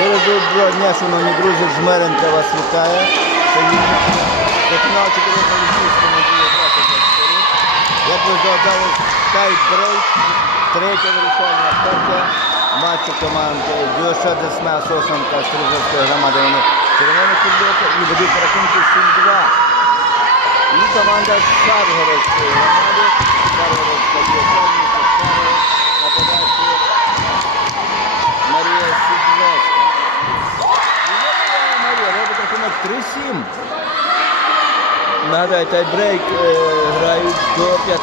Через два дня, шановні друзі, Жмеренка вас вітає. Це фіналу 4 олімпійському діє 24. Як ви здогадались, тайбрейк, третя вирішальна матчу команд Дюша Десна, Сосенка, Стрижевської громади. Вони червоні футболки і ведуть рахунки 7-2. І команда Шаргородської громади. Шаргородська нападаючи Марія Сідлецька. І я Марія робить рахунок 3-7. Нагадаю, тайбрейк е, грають до 15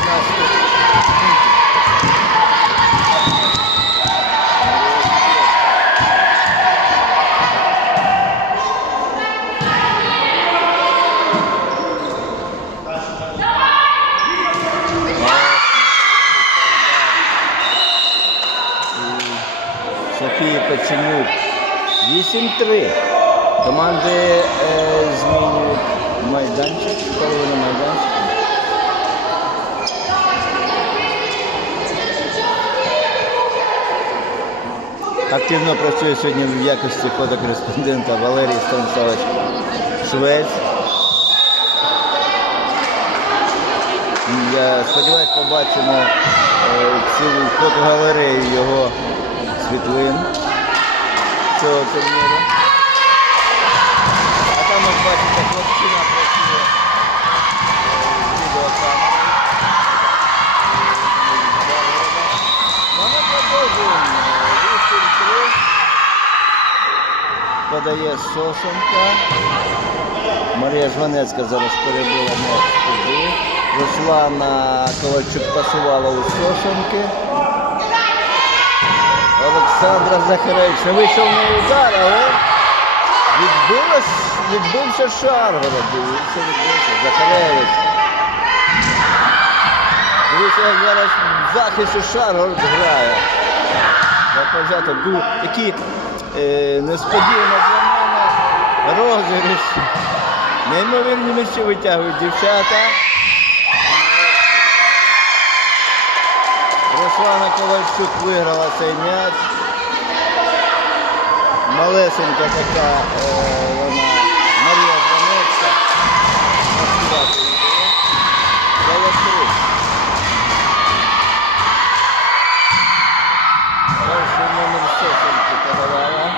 пунктів. Софія Печенюк. 8-3. Команди е, змінюють майданчик, половину майданчик. Активно працює сьогодні в якості фотокореспондента Валерій Станіславович Швець. Я сподіваюся, побачимо е, цілу фотогалерею його світлин цього турніру. А там, як бачите, хлопчина працює продовжуємо. 8-3. Подає Сосенка. Марія Жванецька зараз перебила м'яч туди. Руслана Ковальчук пасувала у Сошенки. Олександра Захаревич вийшов на удар, але відбилась, відбився Шаргород. Дивіться, відбився. Захаревич. Дивіться, як зараз в захисті Шаргород грає. Запозято. Ду, такі е, несподівано для мене розіграші. Неймовірні м'ячі витягують дівчата. Руслана Ковальчук виграла цей м'яч. Малесенька така е, Наскувати її було. 9-3. Перший номер Сосенки подавала.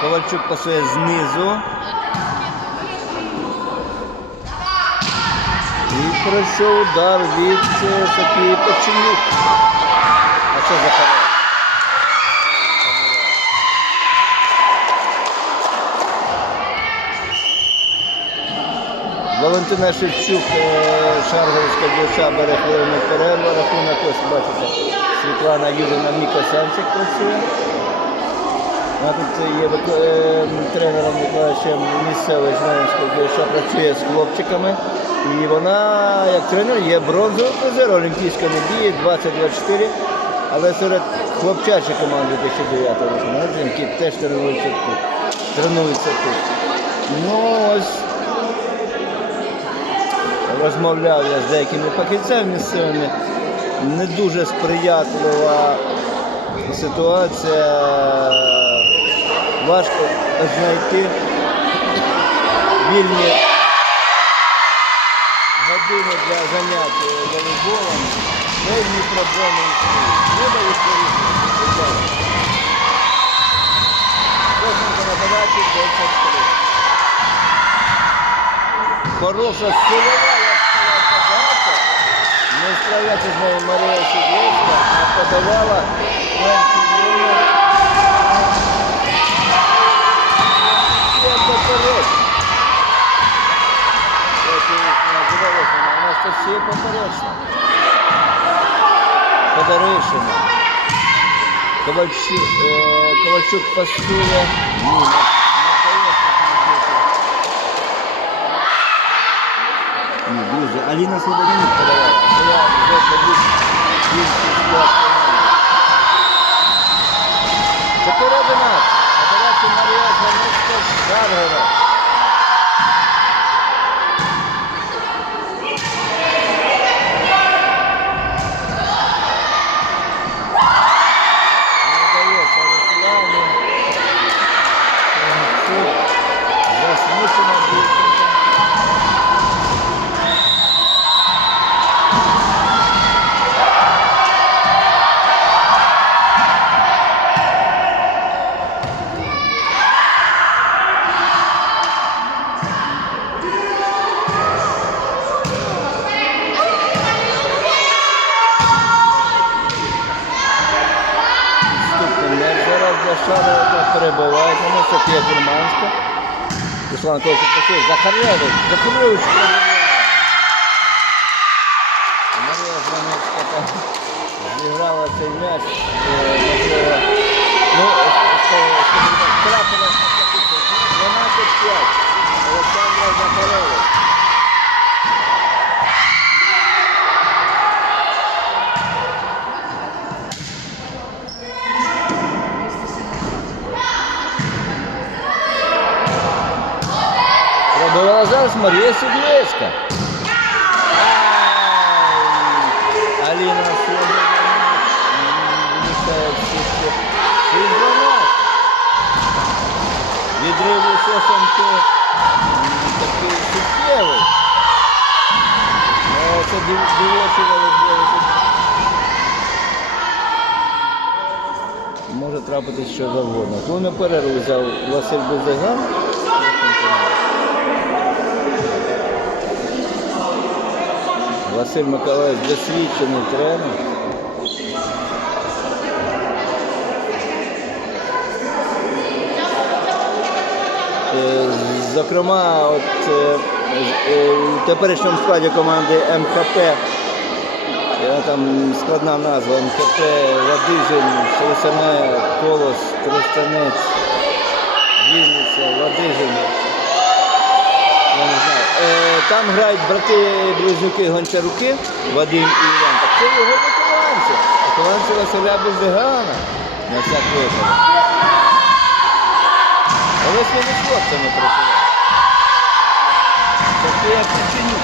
Ковальчук пасує знизу. І пройшов удар від е, Софії Печенюк. А що за Валентина Шевчук, е, Шаргородська дівча бере хвилину перерву. Рахунок ось бачите, Світлана Юрина Мікосянчик працює. Вона тут є е, тренером викладачем місцевої Жмеринської дівча працює з хлопчиками. І вона, як тренер, є бронзовий призер Олімпійської медії 2024. Але серед хлопчачої команди 2009 року які теж тренуються тут. Тренуються тут. Ну ось розмовляв я з деякими фахівцями місцевими. Не дуже сприятлива ситуація. Важко знайти вільні години для занять волейболом. Певні проблеми. Треба вирішувати. Кожен на подачі 10 Хороша силова, Не справляється з нею Марія Сідловська, а подавала перший номер. Є поперечна. У нас тут всі поперечна. Подаришина. Ковальчук, е, Ковальчук пасує. Ні, не, не вдається Ковальчуку. Ні, друзі, Аліна Слободянюк подавала. Це одинадцять. Операція тоді інший склад команди. 4-11. На подачі Марія Зганецька Шаргород. Для шара перебувають. Вони Софія Дурманська. Руслан Ковчик такий Захаревич. Захаревич перебуває. Марія Зранецька там зіграла цей м'яч. е, Ну, таку 12-5. Олександра Захаревич. Зараз Марія Сідлецька. Аліна Відрив у Сосенки такий суттєвий. Це див- дивочі. Може трапитись що завгодно. Хвилину перерву взяв Василь Бездеган. Василь Миколаївич досвідчений тренер. Е, Зокрема, от, е, е, у теперішньому складі команди МХП, е, там складна назва МХП, Ладижин, Солосяне, Колос, Тростянець, Вінниця, Ладижин. Там грають брати-близнюки Гончаруки, Вадим і Іван. Так це його вихованці. Вихованці Василя Бездегана. На всяк випадок. Але з хлопцями працював. Так я Нападай.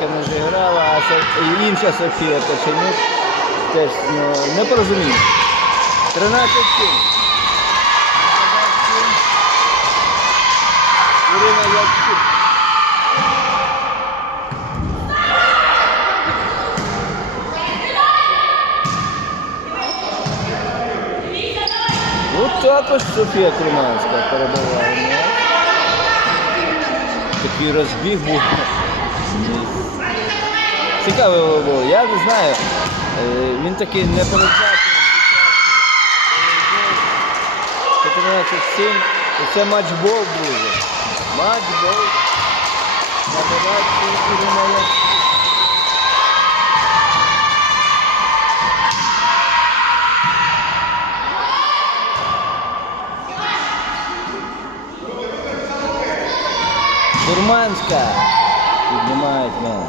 Курманська не зіграла, а і інша Софія Печенюк теж ну, непорозуміння. 13 7. Ірина Якчук. От також Софія Курманська перебуває. Такий розбіг був. Цікавий було. Я не знаю. е, Він такий непередбачений. 14-7. І Це матчбол буде. Матчбол. На Піднімають мене.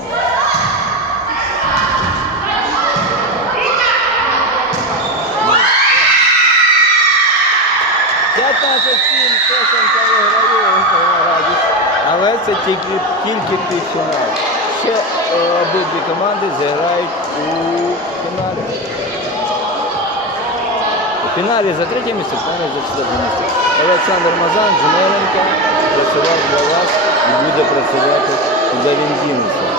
Виграє радість. Але це тільки, тільки півфінал. Ще е, обидві команди зіграють у фіналі. У фіналі за третє місце, фіналі за четверте місце. Олександр Мазан, Жмеленко працював для вас і буде працювати за.